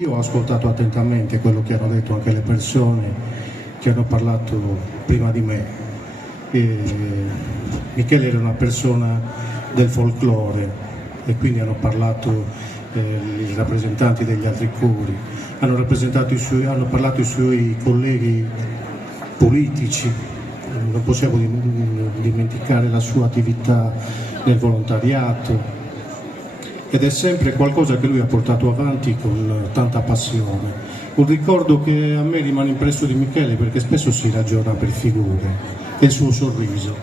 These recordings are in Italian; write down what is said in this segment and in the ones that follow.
Io ho ascoltato attentamente quello che hanno detto anche le persone che hanno parlato prima di me. Michele era una persona del folklore e quindi hanno parlato i rappresentanti degli altri cori, hanno parlato i suoi colleghi politici, non possiamo dimenticare la sua attività nel volontariato. Ed è sempre qualcosa che lui ha portato avanti con tanta passione. Un ricordo che a me rimane impresso di Michele, perché spesso si ragiona per figure, è il suo sorriso.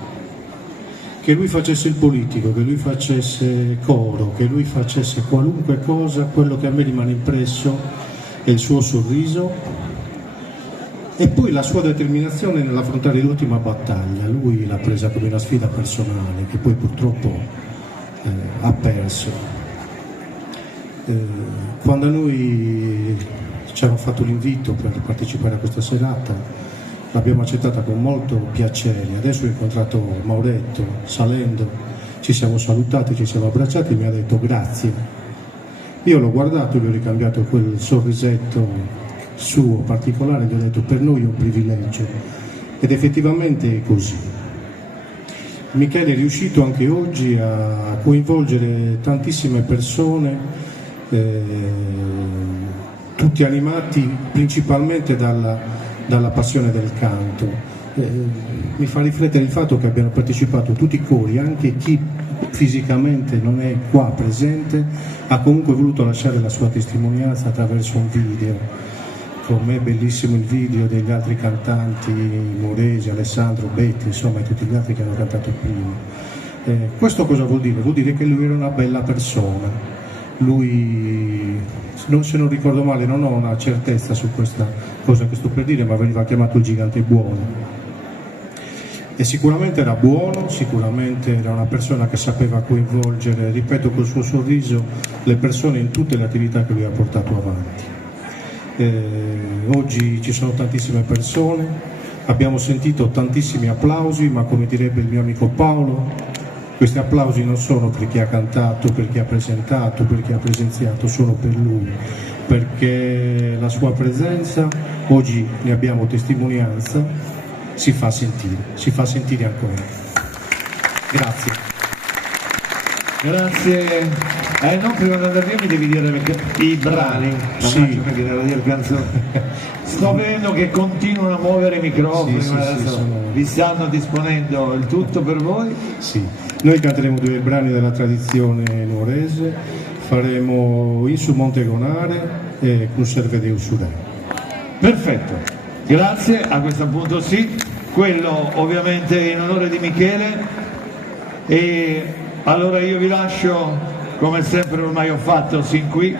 Che lui facesse il politico, che lui facesse coro, che lui facesse qualunque cosa, quello che a me rimane impresso è il suo sorriso e poi la sua determinazione nell'affrontare l'ultima battaglia. Lui l'ha presa come una sfida personale, che poi purtroppo ha perso. Quando a noi ci hanno fatto l'invito per partecipare a questa serata l'abbiamo accettata con molto piacere. Adesso ho incontrato Mauretto salendo, ci siamo salutati, ci siamo abbracciati e mi ha detto grazie. Io l'ho guardato e gli ho ricambiato quel sorrisetto suo particolare e gli ho detto per noi è un privilegio, ed effettivamente è così. Michele è riuscito anche oggi a coinvolgere tantissime persone, tutti animati principalmente dalla passione del canto. Mi fa riflettere il fatto che abbiano partecipato tutti i cori, anche chi fisicamente non è qua presente ha comunque voluto lasciare la sua testimonianza attraverso un video. Con me è bellissimo il video degli altri cantanti, Moresi, Alessandro, Betti, insomma e tutti gli altri che hanno cantato prima. Questo cosa vuol dire? Vuol dire che lui era una bella persona. Lui, se non ricordo male, non ho una certezza su questa cosa che sto per dire, ma veniva chiamato il gigante buono. E sicuramente era buono, sicuramente era una persona che sapeva coinvolgere, ripeto, col suo sorriso, le persone in tutte le attività che lui ha portato avanti. Oggi ci sono tantissime persone, abbiamo sentito tantissimi applausi, ma come direbbe il mio amico Paolo, questi applausi non sono per chi ha cantato, per chi ha presentato, per chi ha presenziato, sono per lui, perché la sua presenza, oggi ne abbiamo testimonianza, si fa sentire ancora. Grazie. Grazie. Non prima di andare via mi devi dire i brani, sì. Perché devo dire canzoni. Sto vedendo che continuano a muovere i microfoni, Sì, vi stanno disponendo il tutto per voi? Sì, noi canteremo due brani della tradizione nuorese, faremo In su Monte Gonare e Conserve de Usurè. Perfetto, grazie, a questo punto sì, quello ovviamente in onore di Michele, e allora io vi lascio come sempre ormai ho fatto sin qui.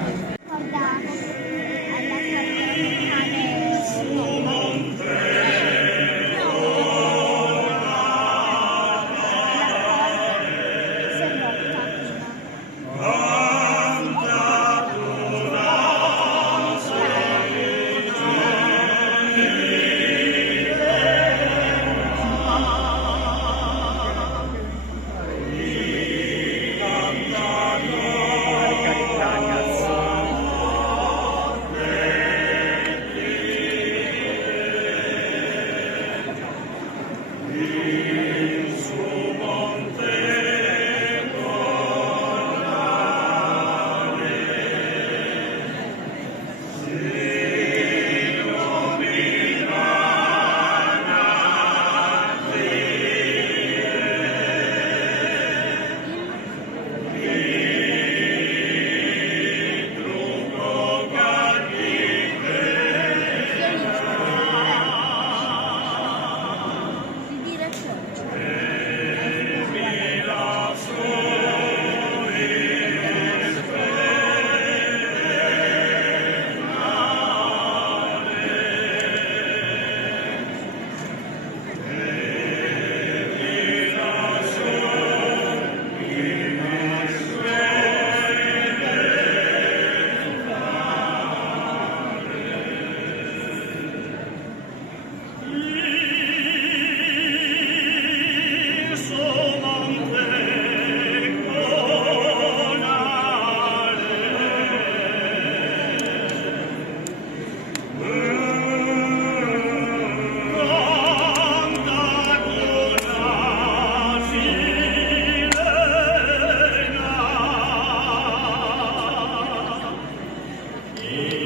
Yeah.